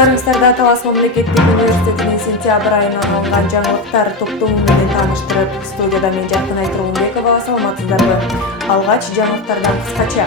Армстарда Талас мамлекеттик университетинин сентябрь айынан алынган жаңылыктар топтому менен тааныштырып, студияда мен Жаркынай Тургунбекова. Саламатсыздарбы? Алгач жаңылыктардан кыскача.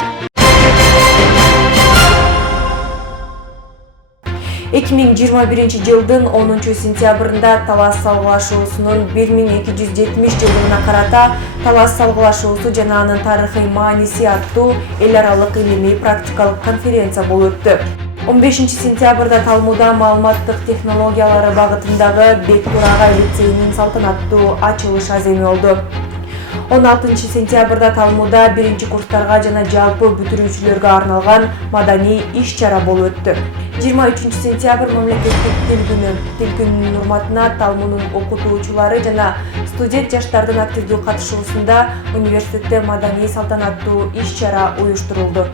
2021 жылдын 10 сентябрында Талас салгылашуусунун 1270 жылдыгына карата Талас салгылашуусу жана анын тарыхый мааниси аттуу эл аралык илимий практикалык конференция болуп өттү. 15 сентябрда Талмуда маалыматтык технологиялары багытындагы Бек-Турагай лицейинин салтанаттуу ачылыш аземи болду. 16 сентябрда Талмуда биринчи курстарга жана жалпы бүтүрүүчүлөргө арналган маданий иш-чара болуп өттү. 23 сентябрь мамлекеттик тил күнү. Тил күнүнүн урматына Талмунун окутуучулары жана студент жаштардын активдүү катышуусунда университетте маданий салтанаттуу иш-чара уюштурулду.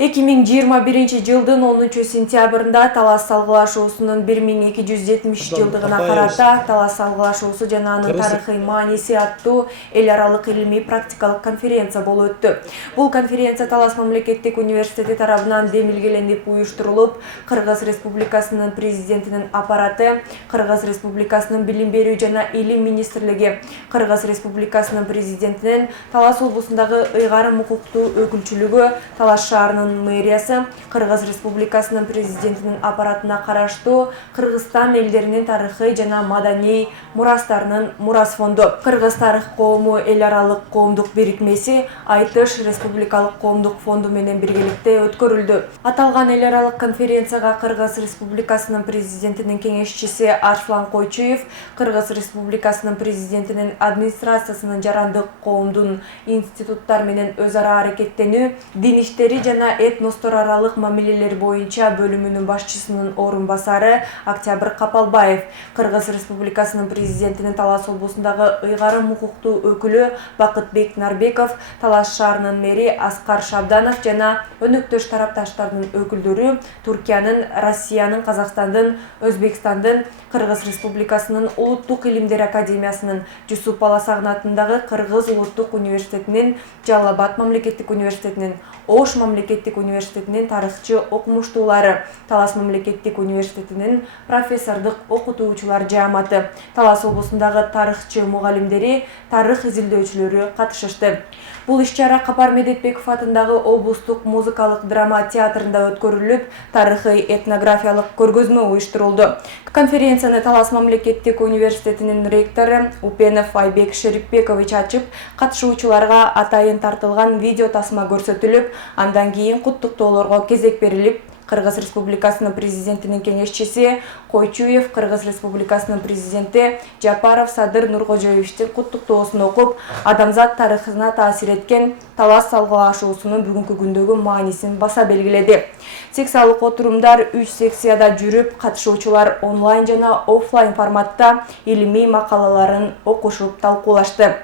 2021 жылдын 10 сентябрында Талас салгылашуусунун 1270 жылдыгына карата Талас салгылашуусу жана анын тарыхый мааниси аттуу эл аралык илимий практикалык конференция болуп өттү. Бул конференция Талас мамлекеттик университети тарабынан демилгеленип уюштурулуп, Кыргыз Республикасынын президентинин аппараты, Кыргыз Республикасынын билим берүү жана илим министрлиги, Кыргыз Республикасынын президентинин Талас облусундагы ыйгарым укуктуу өкүлчүлүгү, Талас шаарынын мэриясы, Кыргыз Республикасынын президентинин аппаратына караштуу Кыргызстан элдеринин тарыхый жана маданий мурастарынын мурас фонду, Кыргыз тарых коому эл аралык коомдук бирикмеси Айтыш республикалык коомдук фонду менен биргеликте өткөрүлдү. Аталган эл аралык конференцияга Кыргыз Республикасынын президентинин кеңешчиси Арслан Койчуев, Кыргыз Республикасынын президентинин администрациясынын жарандык коомдун институттар менен өз ара аракеттенүү, дин иштери жана этностор аралык мамилелер боюнча бөлүмүнүн башчысынын орун басары Октябрь Капалбаев, Кыргыз Республикасынын президентинин Талас облусундагы ыйгарым укуктуу өкүлү Бакытбек Нарбеков, Талас шаарынын мэри Аскар Шабданов жана өнөктөш тарапташтардын өкүлдөрү Туркиянын, Россиянын, Казакстандын, Өзбекстандын, Кыргыз Республикасынын Улуттук илимдер академиясынын, Жусуп Баласагын атындагы Кыргыз улуттук университетинин, Жалал Абад мамлекеттик университетинин, Ош мамлекеттик университетинин тарыхчы окумуштуулары, Талас мамлекеттик университетинин профессордук окутуучулар жааматы, Талас облусундагы тарыхчы мугалимдери, тарых изилдөөчүлөрү катышышты. Бул иш-чара Капар Медетбеков атындагы облустук музыкалык драма театрында өткөрүлүп, тарыхый этнографиялык көргөзмө уюштурулду. Конференцияны Талас мамлекеттик университетинин ректору Упенов Айбек Шерипбекович ачып, катышуучуларга атайын тартылган видео тасма көрсөтүлүп, андан кийин куттуктоолорго кезек берилип, Кыргыз Республикасынын президентинин кеңешчиси Койчуев, Кыргыз Республикасынын президенти Жапаров Садыр Нуркожоевичтин куттуктоосун окуп, адамзат тарыхына таасир эткен Талас салгылашуусунун бүгүнкү күндөгү маанисин баса белгиледи. Сексиялык отурумдар 3 секцияда жүрүп, катышуучулар онлайн жана оффлайн форматта илимий макалаларын окушуп талкуулашты.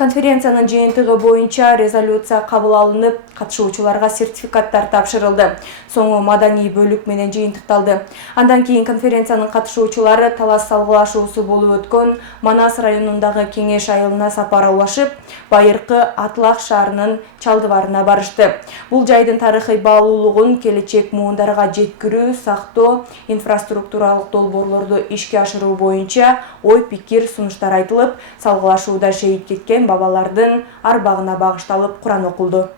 Конференциянын жыйынтыгы боюнча резолюция кабыл алынып, катышуучуларга сертификаттар тапшырылды. Соңу маданий бөлүк менен жыйынтыкталды. Андан кийин конференциянын катышуучулары Талас салгылашуусу болуп өткөн Манас районундагы Кеңеш айылына сапар улашып, байыркы Атлах шаарынын чалдыбарына барышты. Бул жайдын тарыхый баалуулугун келечек муундарга жеткирүү, сактоо, инфраструктуралык долбоорлорду ишке ашыруу боюнча ой-пикир, сунуштар айтылып, салгылашууда шейит кеткен бабалардын арбагына багышталып Куран окулду.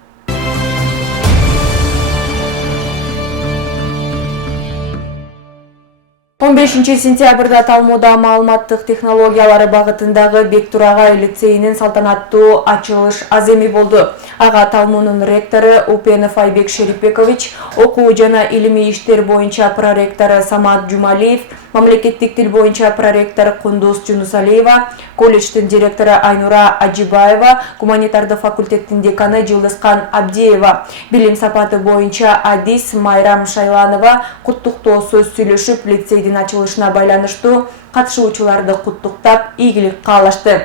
15 сентябрда Талмуда маалыматтык технологиялары багытындагы Бек-Турагай лицейинин салтанаттуу ачылыш аземи болду. Ага Талмунун ректору Упенов Айбек Шерипбекович, окуу жана илимий иштер боюнча проректору Самат Жумалиев, мамлекеттик тил боюнча проректору Кундуз Жунусалиева, колледждин директору Айнура Аджибаева, гуманитардык факультеттин деканы Жылдызкан Абдиева, билим сапаты боюнча адис Майрам Шайланова куттуктоо сөз сүйлөшүп, лицейдин ачылышына байланыштуу катышуучуларды куттуктап, ийгилик каалашты.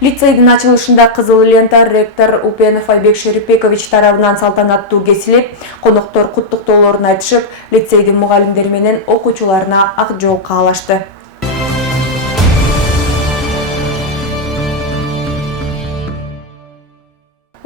Лицейдин ачылышында кызыл лента ректор Упенов Айбек Шерипбекович тарабынан салтанаттуу кесилип, коноктор куттуктоолорун айтышып, лицейдин мугалимдери менен окуучуларына ак жол каалашты.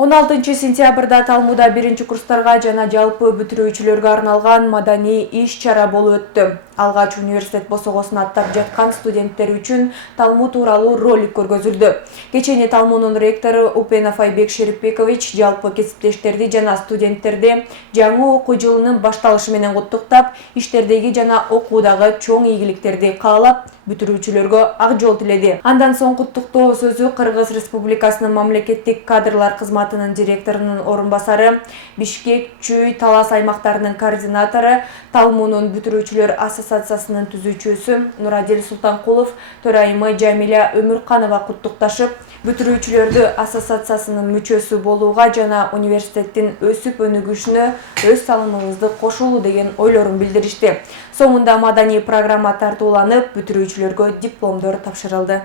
16-сентябрда Талмуда 1-курстарга жана жалпы бүтүрүүчүлөргө арналган маданий иш-чара болуп өттү. Алгач университет босогосун аттап жаткан студенттер үчүн Талму тууралуу ролик көргөзүлдү. Кечээни Талмунун ректору Упенов Айбек Шерипбекович жалпы кесиптештерди жана студенттерди жаңы окуу жылынын башталышы менен куттуктап, иштердеги жана окуудагы чоң ийгиликтерди каалап, бүтүрүүчүлөргө ак жол тиледи. Андан соң куттуктоо сөзү Кыргыз Республикасынын мамлекеттик кадрлар кызматынын директорунун орун басары, Бишкек, Чүй, Талас аймактарынын координатору, Талмунун бүтүрүүчүлөр ассоциациясынын түзүүчүсү Нурадил Султанкулов, төрайымы Жамиля Өмүрканова куттукташып, бүтүрүүчүлөрдү ассоциациясынын мүчөсү болууга жана университеттин өсүп өнүгүшүнө өз салымыңызды кошулуу деген ойлорун билдиришти. Соңунда маданий программа тартууланып, бүтүрүүчүлөргө дипломдор тапшырылды.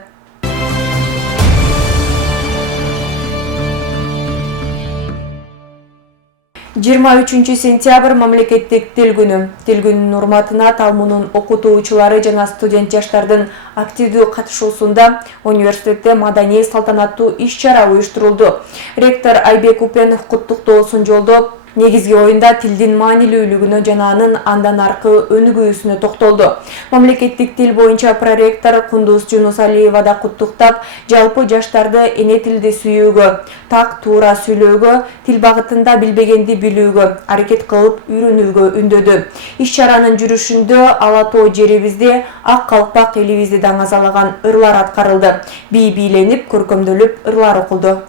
23-сентябрь мамлекеттик тил күнү. Тил күнүнүн урматына Талмунун окутуучулары жана студент жаштардын активдүү катышуусунда университетте маданий салтанаттуу иш-чара уюштурулду. Ректор Айбек Упенов куттуктоосун жолдоп, негизги оюнда тилдин маанилүүлүгүнө жана анын андан аркы өнүгүүсүнө токтолду. Мамлекеттик тил боюнча проректор Кундуз Жунусалиева да куттуктап, жалпы жаштарды эне тилди сүйүүгө, так туура сүйлөөгө, тил багытында билбегенди билүүгө, аракет кылып үйрөнүүгө үндөдү. Иш-чаранын жүрүшүндө Ала Тоо жерибизде ак калпак элибизди даңазалаган ырлар аткарылды. Бий бийленип, көркөмдөлүп, ырлар окулду.